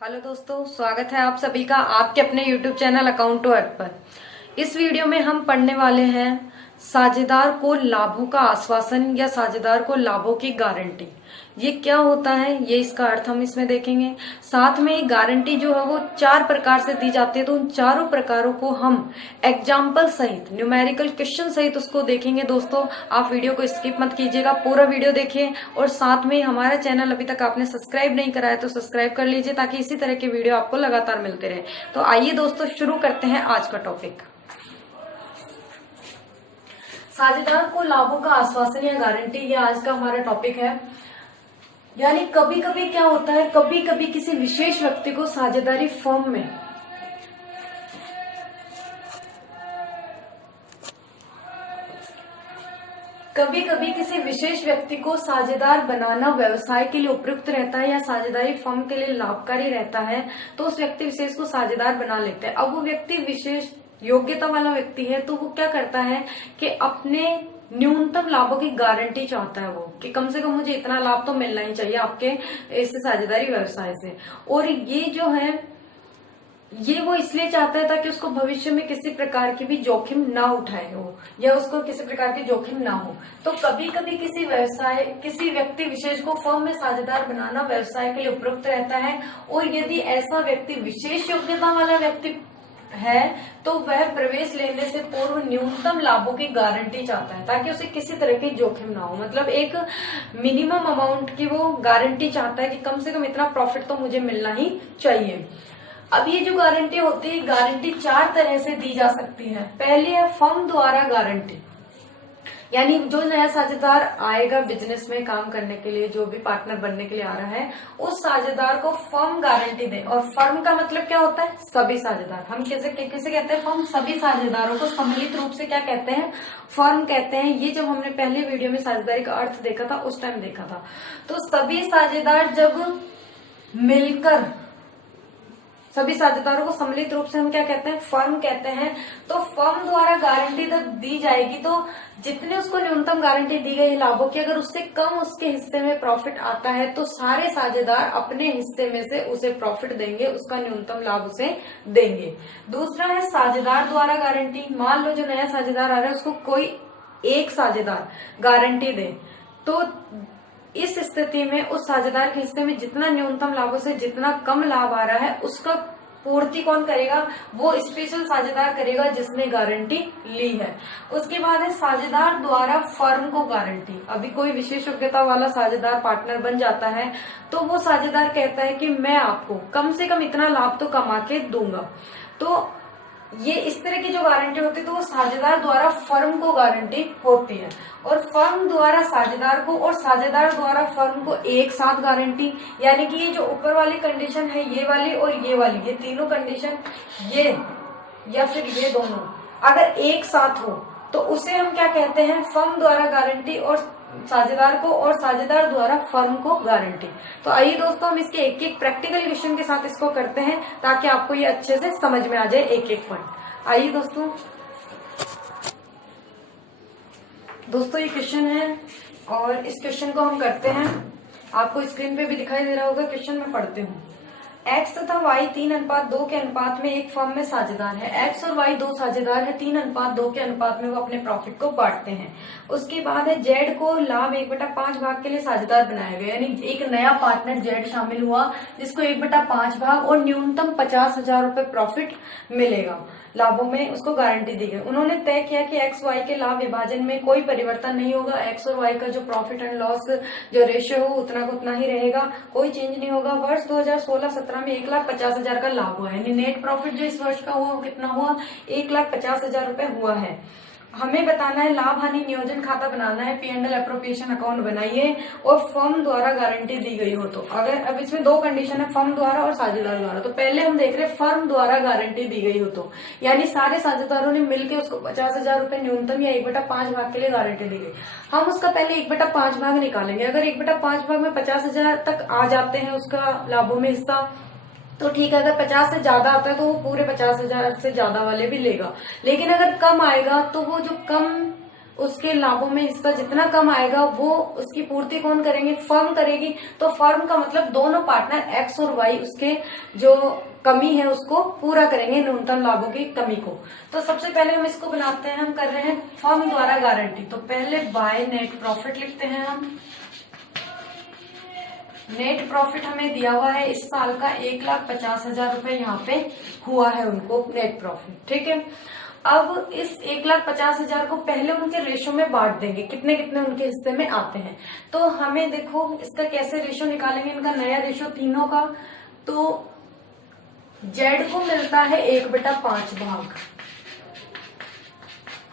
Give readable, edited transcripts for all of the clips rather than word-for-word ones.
Hello दोस्तों, स्वागत है आप सभी का आपके अपने YouTube चैनल अकाउंट टू अर्थ पर। इस वीडियो में हम पढ़ने वाले हैं साझेदार को लाभों का आश्वासन या साझेदार को लाभों की गारंटी। ये क्या होता है, ये इसका अर्थ हम इसमें देखेंगे। साथ में गारंटी जो है वो 4 प्रकार से दी जाती है, तो उन चारों प्रकारों को हम एग्जाम्पल सहित, न्यूमेरिकल क्वेश्चन सहित उसको देखेंगे। दोस्तों आप वीडियो को स्किप मत कीजिएगा, पूरा वीडियो देखिए। और साथ में हमारा चैनल अभी तक आपने सब्सक्राइब नहीं करा है तो सब्सक्राइब कर लीजिए, ताकि इसी तरह के वीडियो आपको लगातार मिलते रहे। तो आइए दोस्तों शुरू करते हैं आज का टॉपिक। साझेदार को लाभों का आश्वासन या गारंटी, ये आज का हमारा टॉपिक है। यानी कभी कभी क्या होता है, कभी कभी किसी विशेष व्यक्ति को साझेदारी फर्म में कभी कभी किसी विशेष व्यक्ति को साझेदार बनाना व्यवसाय के लिए उपयुक्त रहता है या साझेदारी फर्म के लिए लाभकारी रहता है, तो उस व्यक्ति विशेष को साझेदार बना लेते हैं। अब वो व्यक्ति विशेष योग्यता वाला व्यक्ति है, तो वो क्या करता है कि अपने न्यूनतम लाभों की गारंटी चाहता है वो, कि कम से कम मुझे इतना लाभ तो मिलना ही चाहिए आपके इस साझेदारी व्यवसाय से। और ये जो है ये वो इसलिए चाहता है ताकि उसको भविष्य में किसी प्रकार की भी जोखिम ना उठाए हो, या उसको किसी प्रकार की जोखिम ना हो। तो कभी कभी किसी व्यक्ति विशेष को फर्म में साझेदार बनाना व्यवसाय के लिए उपयुक्त रहता है। और यदि ऐसा व्यक्ति विशेष योग्यता वाला व्यक्ति है तो वह प्रवेश लेने से पूर्व न्यूनतम लाभों की गारंटी चाहता है, ताकि उसे किसी तरह की जोखिम ना हो। मतलब एक मिनिमम अमाउंट की वो गारंटी चाहता है कि कम से कम इतना प्रॉफिट तो मुझे मिलना ही चाहिए। अब ये जो गारंटी होती है, गारंटी 4 तरह से दी जा सकती है। पहली है फर्म द्वारा गारंटी, यानी जो नया साझेदार आएगा बिजनेस में काम करने के लिए, जो भी पार्टनर बनने के लिए आ रहा है, उस साझेदार को फर्म गारंटी दे। और फर्म का मतलब क्या होता है, सभी साझेदार। हम किसे कहते हैं फर्म, सभी साझेदारों को सम्मिलित रूप से क्या कहते हैं, फर्म कहते हैं। ये जब हमने पहले वीडियो में साझेदारी का अर्थ देखा था उस टाइम देखा था। तो सभी साझेदार जब मिलकर, सभी साझेदारों को सम्मिलित रूप से हम क्या कहते हैं, फर्म कहते हैं। तो फर्म द्वारा गारंटी जब दी जाएगी तो जितने उसको न्यूनतम गारंटी दी गई लाभों की, अगर उससे कम उसके हिस्से में प्रॉफिट आता है तो सारे साझेदार अपने हिस्से में से उसे प्रॉफिट देंगे, उसका न्यूनतम लाभ उसे देंगे। दूसरा है साझेदार द्वारा गारंटी। मान लो जो नया साझेदार आ रहा है उसको कोई एक साझेदार गारंटी दे, तो इस स्थिति में उस साझेदार के हिस्से में जितना न्यूनतम लाभों से जितना कम लाभ आ रहा है उसका पूर्ति कौन करेगा, वो स्पेशल साझेदार करेगा जिसने गारंटी ली है। उसके बाद है साझेदार द्वारा फर्म को गारंटी। अभी कोई विशेष योग्यता वाला साझेदार पार्टनर बन जाता है तो वो साझेदार कहता है कि मैं आपको कम से कम इतना लाभ तो कमा के दूंगा। तो ये इस तरह की जो गारंटी होती है तो वो साझेदार द्वारा फर्म को गारंटी होती है। और फर्म द्वारा साझेदार को और साझेदार द्वारा फर्म को एक साथ गारंटी, यानी कि ये जो ऊपर वाली कंडीशन है, ये वाली और ये वाली, ये तीनों कंडीशन, ये या फिर ये दोनों अगर एक साथ हो तो उसे हम क्या कहते हैं, फर्म द्वारा गारंटी और साझेदार को, और साझेदार द्वारा फर्म को गारंटी। तो आइए दोस्तों हम इसके एक एक प्रैक्टिकल क्वेश्चन के साथ इसको करते हैं, ताकि आपको ये अच्छे से समझ में आ जाए एक एक पॉइंट। आइए दोस्तों ये क्वेश्चन है और इस क्वेश्चन को हम करते हैं। आपको स्क्रीन पे भी दिखाई दे रहा होगा क्वेश्चन, मैं पढ़ती हूँ। एक्स तथा वाई 3:2 के अनुपात में एक फर्म में साझेदार है। एक्स और वाई 2 साझेदार है, 3:2 के अनुपात में वो अपने प्रॉफिट को बांटते हैं। उसके बाद है जेड को लाभ 1/5 भाग के लिए साझेदार बनाया गया, यानी एक नया पार्टनर जेड शामिल हुआ जिसको 1/5 भाग और न्यूनतम 50,000 रुपए प्रॉफिट मिलेगा, लाभों में उसको गारंटी दी गई। उन्होंने तय किया कि एक्स वाई के लाभ विभाजन में कोई परिवर्तन नहीं होगा। एक्स और वाई का जो प्रॉफिट एंड लॉस जो रेशियो हो उतना का उतना ही रहेगा, कोई चेंज नहीं होगा। वर्ष 2016-17 में 1,50,000 का लाभ हुआ है, यानी नेट प्रॉफिट जो इस वर्ष का हुआ कितना हुआ, 1,50,000 रुपए हुआ है। हमें बताना है लाभ हानि नियोजन खाता बनाना है, P&L एप्रोप्रिएशन अकाउंट बनाइए और फर्म द्वारा गारंटी दी गई हो तो। अगर अब इसमें 2 कंडीशन है, फर्म द्वारा और साझेदार द्वारा। तो पहले हम देख रहे हैं फर्म द्वारा गारंटी दी गई हो तो, यानी सारे साझेदारों ने मिलकर उसको 50,000 रुपए न्यूनतम या 1/5 भाग के लिए गारंटी दी गई। हम उसका पहले 1/5 भाग निकालेंगे। अगर 1/5 भाग में 50,000 तक आ जाते हैं उसका लाभों में हिस्सा तो ठीक है, अगर 50 से ज्यादा आता है तो वो पूरे 50,000 से ज्यादा वाले भी लेगा। लेकिन अगर कम आएगा तो वो जो कम उसके लाभों में हिस्सा जितना कम आएगा वो उसकी पूर्ति कौन करेंगे, फर्म करेगी। तो फर्म का मतलब दोनों पार्टनर एक्स और वाई उसके जो कमी है उसको पूरा करेंगे, न्यूनतम लाभों की कमी को। तो सबसे पहले हम इसको बनाते हैं, हम कर रहे हैं फर्म द्वारा गारंटी। तो पहले बाय नेट प्रॉफिट लिखते हैं हम। नेट प्रॉफिट हमें दिया हुआ है इस साल का 1,50,000 रुपए यहाँ पे हुआ है उनको नेट प्रॉफिट, ठीक है। अब इस 1,50,000 को पहले उनके रेशो में बांट देंगे, कितने कितने उनके हिस्से में आते हैं। तो हमें देखो इसका कैसे रेशो निकालेंगे, इनका नया रेशो तीनों का। तो जेड को मिलता है 1/5 भाग।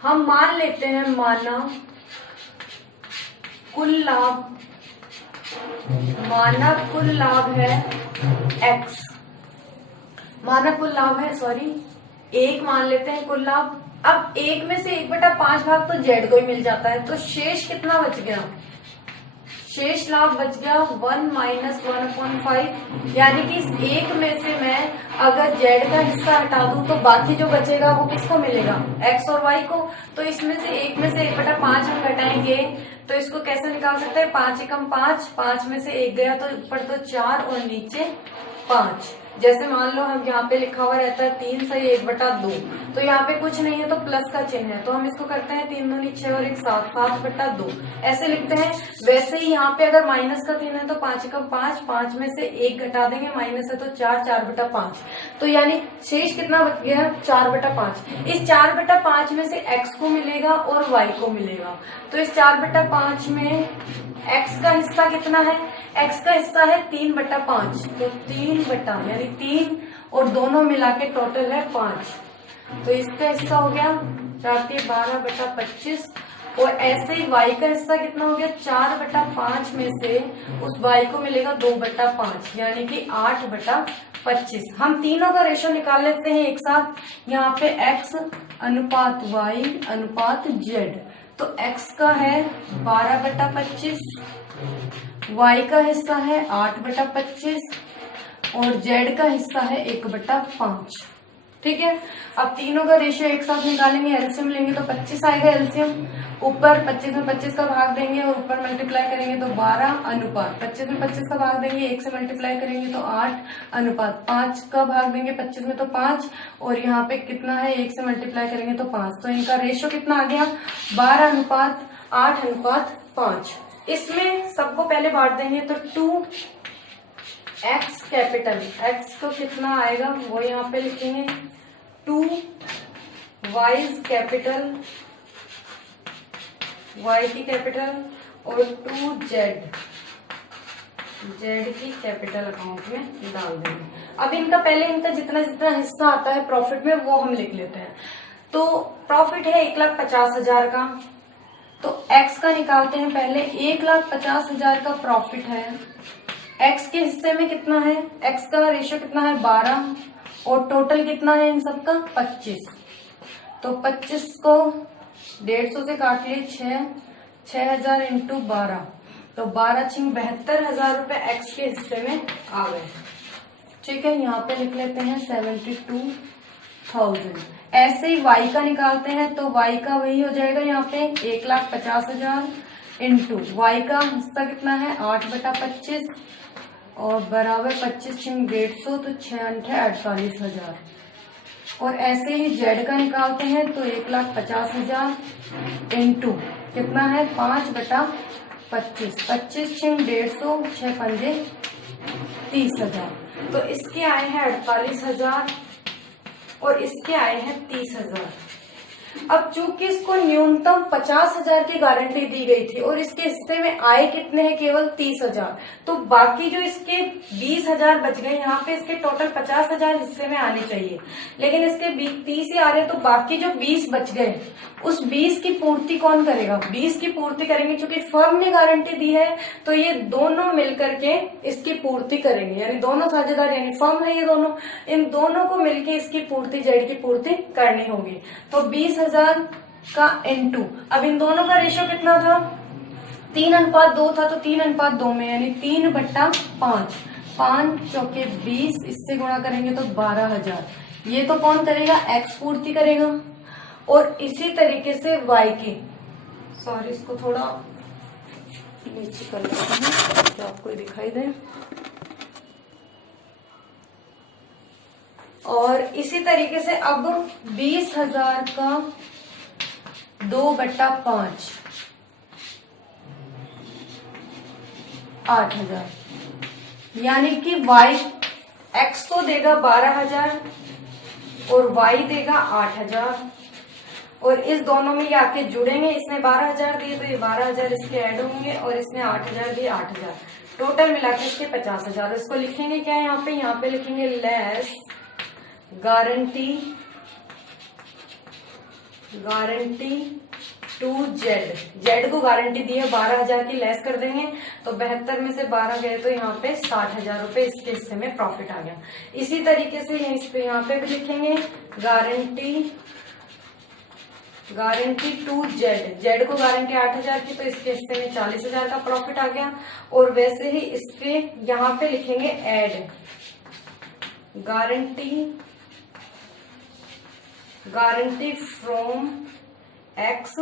हम मान लेते हैं, माना कुल लाभ है एक्स, माना कुल लाभ है, सॉरी 1 मान लेते हैं कुल लाभ। अब 1 में से 1/5 भाग तो जेड को ही मिल जाता है, तो शेष कितना बच गया, शेष लाभ बच गया 1 - 1/5। यानी कि इस 1 में से मैं अगर जेड का हिस्सा हटा दूं तो बाकी जो बचेगा वो किसको मिलेगा, एक्स और वाई को। तो इसमें से 1 में से 1/5 हम घटाएंगे तो इसको कैसे निकाल सकते हैं, 5 एकम 5, 5 में से 1 गया तो ऊपर तो 4 और नीचे 5। जैसे मान लो हम यहाँ पे लिखा हुआ रहता है 3 सही 1/2, तो यहाँ पे कुछ नहीं है तो प्लस का चिन्ह है, तो हम इसको करते हैं 3 दूनी 6 और 1 7, 7/2 ऐसे लिखते हैं। वैसे ही यहाँ पे अगर माइनस का चिन्ह है तो 5 एकम 5, 5 में से 1 घटा देंगे, माइनस है तो 4, 4/5। तो यानी शेष कितना बच गया, 4/5। इस 4/5 में से एक्स को मिलेगा और वाई को मिलेगा। तो इस 4/5 में एक्स का हिस्सा कितना है, एक्स का हिस्सा है 3/5, तो 3 यानी 3 और दोनों मिला के टोटल है 5। तो इसका हिस्सा हो गया 4 × 12/25। और ऐसे ही y का हिस्सा कितना हो गया, 4/5 में से उस y को मिलेगा 2/5 यानी कि 8/25। हम तीनों का रेशो निकाल लेते हैं एक साथ। यहाँ पे x अनुपात y अनुपात z, तो x का है 12/25, y का हिस्सा है 8/25 और z का हिस्सा है 1/5, ठीक है। अब तीनों का रेशियो एक साथ निकालेंगे, एलसीएम लेंगे तो 25 आएगा एलसीएम। ऊपर 25 में 25 का भाग देंगे और ऊपर मल्टीप्लाई करेंगे तो 12 अनुपात 25 में 25 का भाग देंगे, 1 से मल्टीप्लाई करेंगे तो 8 अनुपात 5 का भाग देंगे 25 में तो 5, और यहाँ पे कितना है 1 से मल्टीप्लाई करेंगे तो 5। तो इनका रेशियो कितना आ गया, 12 अनुपात 8 अनुपात 5। इसमें सबको पहले बांट देंगे तो 2x कैपिटल, x को कितना आएगा वो यहाँ पे लिखेंगे, 2y कैपिटल, y की कैपिटल और 2z की कैपिटल अकाउंट में डाल देंगे। अब इनका पहले इनका जितना जितना हिस्सा आता है प्रॉफिट में वो हम लिख लेते हैं। तो प्रॉफिट है 1,50,000 का, तो x का निकालते हैं पहले। 1,50,000 का प्रॉफिट है, x के हिस्से में कितना है, x का रेशियो कितना है 12 और टोटल कितना है इन सबका 25। तो 25 को 150 से काट लिए 6,000 × 12, तो 12 × 72,000 रुपए x के हिस्से में आ गए, ठीक है। यहाँ पे लिख लेते हैं 72,000। ऐसे ही y का निकालते हैं तो y का वही हो जाएगा यहाँ पे 1,50,000 × y का हिस्सा कितना है 8/25 और बराबर 25 × 150, तो 6/48,000। और ऐसे ही z का निकालते हैं तो 1,50,000 × कितना है 5/25, 25 × 150, 6×5 30,000। तो इसके आए हैं 48,000 और इसके आए हैं 30,000। अब चूंकि इसको न्यूनतम 50,000 की गारंटी दी गई थी और इसके हिस्से में आए कितने हैं केवल 30,000, तो बाकी जो इसके 20,000 बच गए, यहाँ पे इसके टोटल 50,000 हिस्से में आने चाहिए, लेकिन इसके 30 ही आ रहे, तो बाकी जो 20 बच गए उस 20 की पूर्ति कौन करेगा, 20 की पूर्ति करेंगे। चूंकि फर्म ने गारंटी दी है तो ये दोनों मिलकर के इसकी पूर्ति करेंगे, यानी दोनों साझेदार यानी फर्म है ये दोनों, इन दोनों को मिलकर इसकी पूर्ति जेड की पूर्ति करनी होगी। तो 20,000 का × अब इन दोनों का रेशियो कितना था 3:2 था, तो 3:2 में यानी 3/5, 5 चौके 20, इससे गुणा करेंगे तो 12,000। ये तो कौन करेगा, एक्स पूर्ति करेगा। और इसी तरीके से y की सॉरी, इसको थोड़ा नीचे कर लेते हैं तो आपको दिखाई दे। और इसी तरीके से अब 20,000 का 2/5 8,000, यानी कि y x को देगा 12,000 और y देगा 8,000, और इस दोनों में ये आके जुड़ेंगे। इसने 12,000 दिए तो ये 12,000 इसके ऐड होंगे, और इसने 8,000 दिए 8,000, टोटल मिला के इसके 50,000। इसको लिखेंगे क्या है यहाँ पे लिखेंगे less guarantee to Z. Z को गारंटी दी है 12,000 की, लेस कर देंगे तो 72 में से 12 गए तो यहाँ पे 60,000 रुपए इसके हिस्से में प्रॉफिट आ गया। इसी तरीके से यहाँ पे भी लिखेंगे गारंटी टू जेड। जेड को गारंटी 8,000 की तो इसके हिस्से में 40,000 का प्रॉफिट आ गया। और वैसे ही इसके यहाँ पे लिखेंगे ऐड गारंटी फ्रॉम एक्स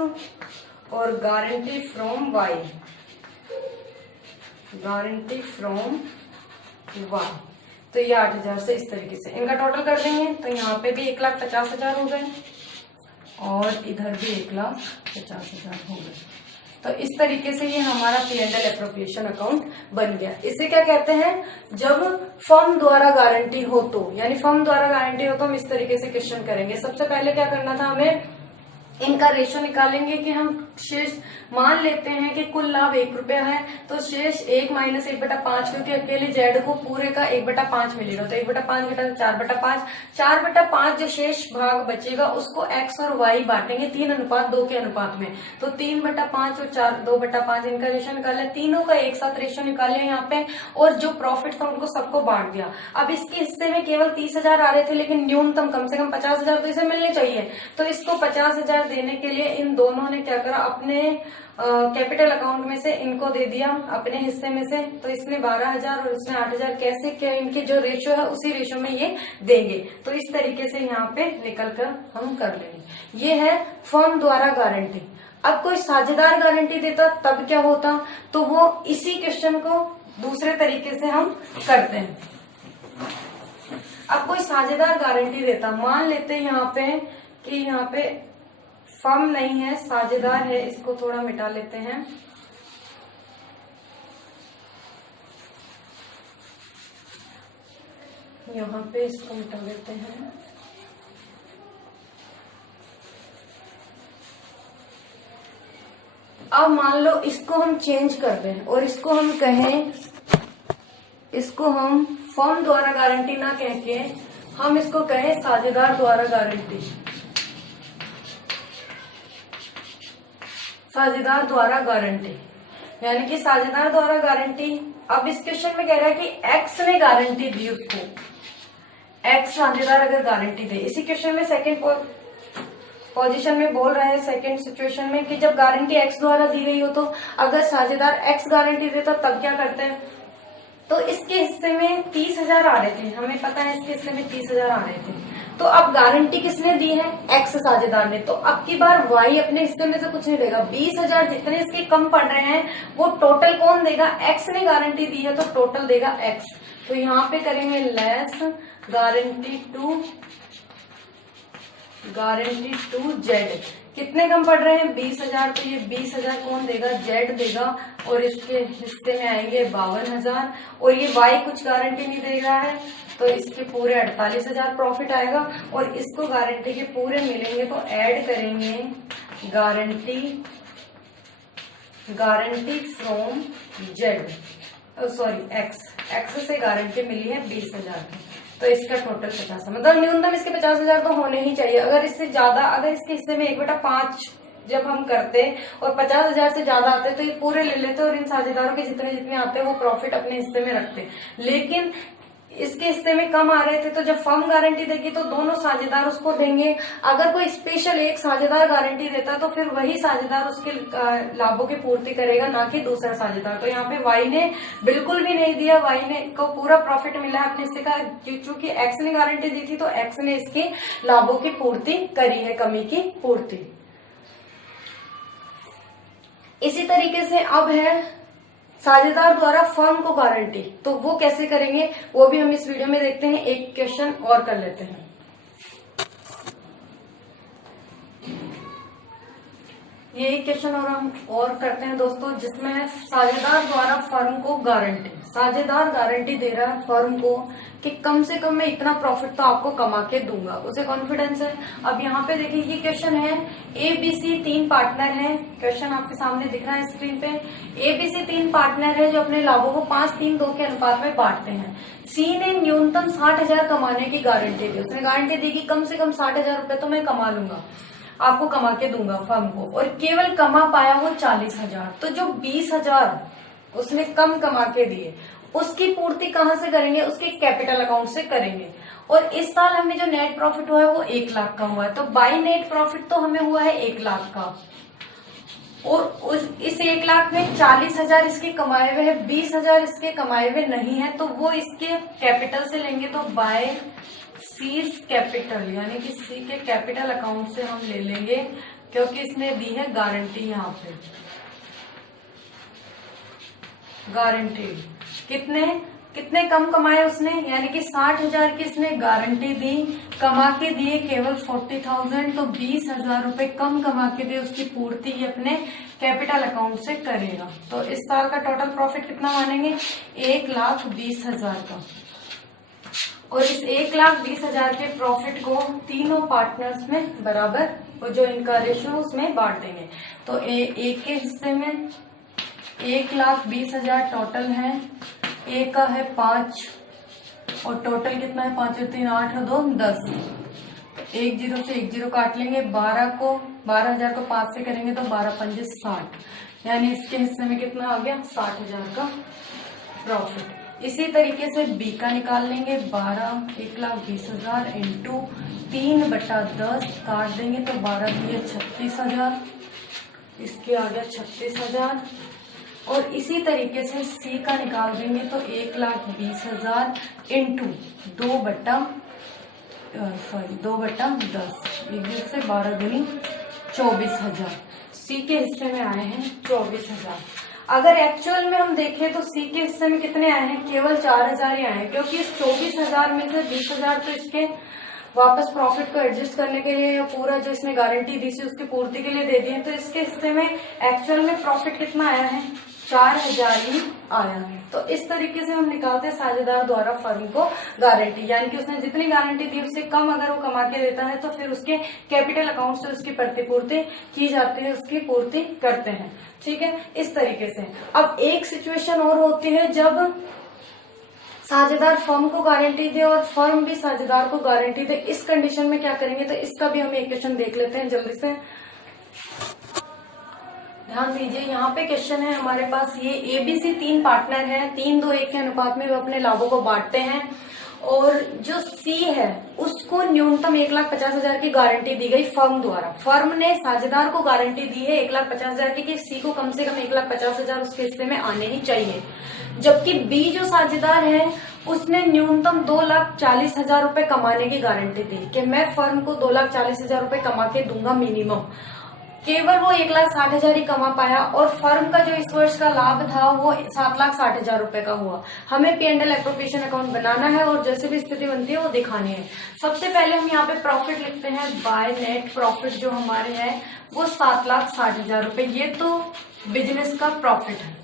और गारंटी फ्रॉम वाई, तो ये 8,000 से इस तरीके से इनका टोटल कर देंगे। तो यहाँ पे भी 1,50,000 हो गए और इधर भी 1,50,000 हो गए। तो इस तरीके से ये हमारा P&L एप्रोप्रिएशन अकाउंट बन गया। इसे क्या कहते हैं, जब फर्म द्वारा गारंटी हो तो, यानी फर्म द्वारा गारंटी हो तो हम इस तरीके से क्वेश्चन करेंगे। सबसे पहले क्या करना था, हमें इनका रेशो निकालेंगे कि हम शेष मान लेते हैं कि कुल लाभ 1 रुपया है, तो शेष 1 माइनस 1/5, क्योंकि अकेले जेड को पूरे का 1/5 मिलेगा, तो 1/5 घटा 4/5, 4/5 जो शेष भाग बचेगा उसको एक्स और वाई बांटेंगे 3:2 के अनुपात में। तो 3/5 और 2/5 इनका रेशो निकाला, तीनों का एक साथ रेशो निकाले यहाँ पे, और जो प्रॉफिट था उनको सबको बांट दिया। अब इसके हिस्से में केवल 30,000 आ रहे थे, लेकिन न्यूनतम कम से कम 50,000 तो इसे मिलने चाहिए। तो इसको 50,000 देने के लिए इन दोनों ने क्या करा, अपने कैपिटल अकाउंट में से इनको दे दिया अपने हिस्से में से। तो इसने 12,000 और इसने 8,000, कैसे क्या इनके जो रेशो है उसी रेशो में ये देंगे। तो इस तरीके से यहाँ पे निकल कर हम कर लेंगे। ये है फर्म द्वारा गारंटी। अब कोई साझेदार गारंटी देता तब क्या होता, तो वो इसी क्वेश्चन को दूसरे तरीके से हम करते हैं। अब कोई साझेदार गारंटी देता, मान लेते हैं यहाँ पे कि यहाँ पे फर्म नहीं है, साझेदार है, इसको थोड़ा मिटा लेते हैं। यहाँ पे इसको मिटा देते हैं। अब मान लो इसको हम चेंज कर दें और इसको हम कहें, इसको हम फर्म द्वारा गारंटी ना कह के हम इसको कहें साझेदार द्वारा गारंटी, साझेदार द्वारा गारंटी, यानी कि साझेदार द्वारा गारंटी। अब इस क्वेश्चन में कह रहा है कि एक्स ने गारंटी दी उसको, एक्स साझेदार अगर गारंटी दे। इसी क्वेश्चन में सेकंड पोजीशन में बोल रहा है, सेकंड सिचुएशन में, कि जब गारंटी एक्स द्वारा दी गई हो तो अगर साझेदार एक्स गारंटी देता तब क्या करते हैं। तो इसके हिस्से में 30,000 आ रहे थे, हमें पता है इसके हिस्से में 30,000 आ रहे थे। तो अब गारंटी किसने दी है, एक्स साझेदार ने। तो अब की बार वाई अपने हिस्से में से कुछ नहीं देगा, 20,000 जितने इसके कम पड़ रहे हैं वो टोटल कौन देगा, एक्स ने गारंटी दी है तो टोटल देगा एक्स। तो यहाँ पे करेंगे लेस गारंटी टू जेड। कितने कम पड़ रहे हैं, 20,000, तो ये 20,000 कौन देगा, जेड देगा, और इसके हिस्से में आएंगे 52,000, और ये वाई कुछ गारंटी नहीं दे रहा है तो इसके पूरे 48,000 प्रॉफिट आएगा। और इसको गारंटी के पूरे मिलेंगे तो ऐड करेंगे guarantee from Z, sorry x से गारंटी मिली है 20,000 की, तो इसका टोटल 50, मतलब न्यूनतम इसके 50,000 तो होने ही चाहिए। अगर इससे ज्यादा, अगर इसके हिस्से में 1/5 जब हम करते और 50,000 से ज्यादा आते तो ये पूरे ले लेते और इन साझेदारों के जितने आते वो प्रॉफिट अपने हिस्से में रखते। लेकिन इसके हिस्से में कम आ रहे थे, तो जब फर्म गारंटी देगी तो दोनों साझेदार उसको देंगे। अगर कोई स्पेशल एक साझेदार गारंटी देता तो फिर वही साझेदार उसके लाभों की पूर्ति करेगा, ना कि दूसरा साझेदार। तो यहाँ पे वाई ने बिल्कुल भी नहीं दिया, वाई ने को पूरा प्रॉफिट मिला अपने हिस्से का, क्योंकि एक्स ने गारंटी दी थी तो एक्स ने इसके लाभों की पूर्ति करी है, कमी की पूर्ति। इसी तरीके से अब है साझेदार द्वारा फर्म को गारंटी, तो वो कैसे करेंगे वो भी हम इस वीडियो में देखते हैं। एक क्वेश्चन और कर लेते हैं। ये एक क्वेश्चन और हम और करते हैं दोस्तों, जिसमें है साझेदार द्वारा फर्म को गारंटी। साझेदार गारंटी दे रहा है फर्म को कि कम से कम मैं इतना प्रॉफिट तो आपको कमा के दूंगा, उसे कॉन्फिडेंस है। अब यहाँ पे देखिए ये क्वेश्चन है, ABC 3 पार्टनर हैं। क्वेश्चन आपके सामने दिख रहा है स्क्रीन पे। ABC 3 पार्टनर है जो अपने लाभों को 5-3-2 के अनुपात में बांटते हैं। C ने न्यूनतम 60,000 कमाने की गारंटी दी। उसने गारंटी दी कि कम से कम 60,000 रुपए तो मैं कमा लूंगा, आपको कमा के दूंगा फर्म को, और केवल कमा पाया वो 40,000। तो जो 20,000 उसने कम कमा के दिए उसकी पूर्ति कहाँ से करेंगे, उसके कैपिटल अकाउंट से करेंगे। और इस साल हमें जो नेट प्रॉफिट हुआ है वो 1 लाख का हुआ है, तो बाई नेट प्रॉफिट तो हमें हुआ है 1 लाख का, और इस 1 लाख में 40,000 इसके कमाए हुए हैं, 20,000 इसके कमाए हुए नहीं है, तो वो इसके कैपिटल से लेंगे। तो बाय सीज कैपिटल, यानी कि सी के कैपिटल अकाउंट से हम ले लेंगे, क्योंकि इसने दी है गारंटी। यहाँ पे गारंटी कितने कम कमाए उसने, यानी कि 60,000 की इसने गारंटी दी, कमा के दिए केवल 40,000, तो 20,000 रुपए कम कमा के दिए, उसकी पूर्ति ये अपने कैपिटल अकाउंट से करेगा। तो इस साल का टोटल प्रॉफिट कितना मानेंगे, 1,20,000 का। और इस 1,20,000 के प्रॉफिट को तीनों पार्टनर्स में बराबर, और जो इनका रेशियो उसमें बांट देंगे। तो एक के हिस्से में 1,20,000 टोटल है, ए का है 5, और टोटल कितना है 5 और 3 8 और 2 10। 1 0 से 1 0 काट लेंगे, 12,000 को 5 से करेंगे तो 12×5 = 60, यानी इसके हिस्से में कितना आ गया 60,000 का प्रॉफिट। इसी तरीके से बी का निकाल लेंगे, 1,20,000 इंटू 3/10 काट देंगे तो 12 दिए 36,000, इसके आ गया 36,000। और इसी तरीके से सी का निकाल देंगे तो 1,20,000 इंटू 2/10, 1 से 12 दूनी 24,000, सी के हिस्से में आए हैं 24,000। अगर एक्चुअल में हम देखें तो सी के हिस्से में कितने आए हैं, केवल 4,000 ही आए हैं, क्योंकि इस 24,000 में से 20,000 तो इसके वापस प्रॉफिट को एडजस्ट करने के लिए, पूरा जो इसने गारंटी दी थी उसकी पूर्ति के लिए दे दिए। तो इसके हिस्से में एक्चुअल में प्रॉफिट कितना आया है, 4,000 ही आया है। तो इस तरीके से हम निकालते हैं साझेदार द्वारा फर्म को गारंटी, यानी कि उसने जितनी गारंटी दी उससे कम अगर वो कमा के देता है तो फिर उसके कैपिटल अकाउंट से उसकी प्रतिपूर्ति की जाती है, उसकी पूर्ति करते हैं। ठीक है, इस तरीके से। अब एक सिचुएशन और होती है जब साझेदार फर्म को गारंटी दे और फर्म भी साझेदार को गारंटी दे। इस कंडीशन में क्या करेंगे, तो इसका भी हम एक क्वेश्चन देख लेते हैं जल्दी से। ध्यान दीजिए, यहाँ पे क्वेश्चन है हमारे पास, ये ABC 3 पार्टनर है, 3-2-1 के अनुपात में वो अपने लाभों को बांटते हैं, और जो C है उसको न्यूनतम 1,50,000 की गारंटी दी गई फर्म द्वारा। फर्म ने साझेदार को गारंटी दी है 1,50,000 की कि C को कम से कम 1,50,000 उसके हिस्से में आने ही चाहिए। जबकि B जो साझेदार है उसने न्यूनतम 2,40,000 रुपए कमाने की गारंटी दी कि मैं फर्म को 2,40,000 रुपए कमा के दूंगा मिनिमम। केवल वो 1,60,000 ही कमा पाया, और फर्म का जो इस वर्ष का लाभ था वो 7,60,000 रुपए का हुआ। हमें P&L एप्रोप्रिएशन अकाउंट बनाना है और जैसे भी स्थिति बनती है वो दिखानी है। सबसे पहले हम यहाँ पे प्रॉफिट लिखते हैं, बाय नेट प्रॉफिट जो हमारे है वो 7,60,000 रुपए, ये तो बिजनेस का प्रॉफिट है।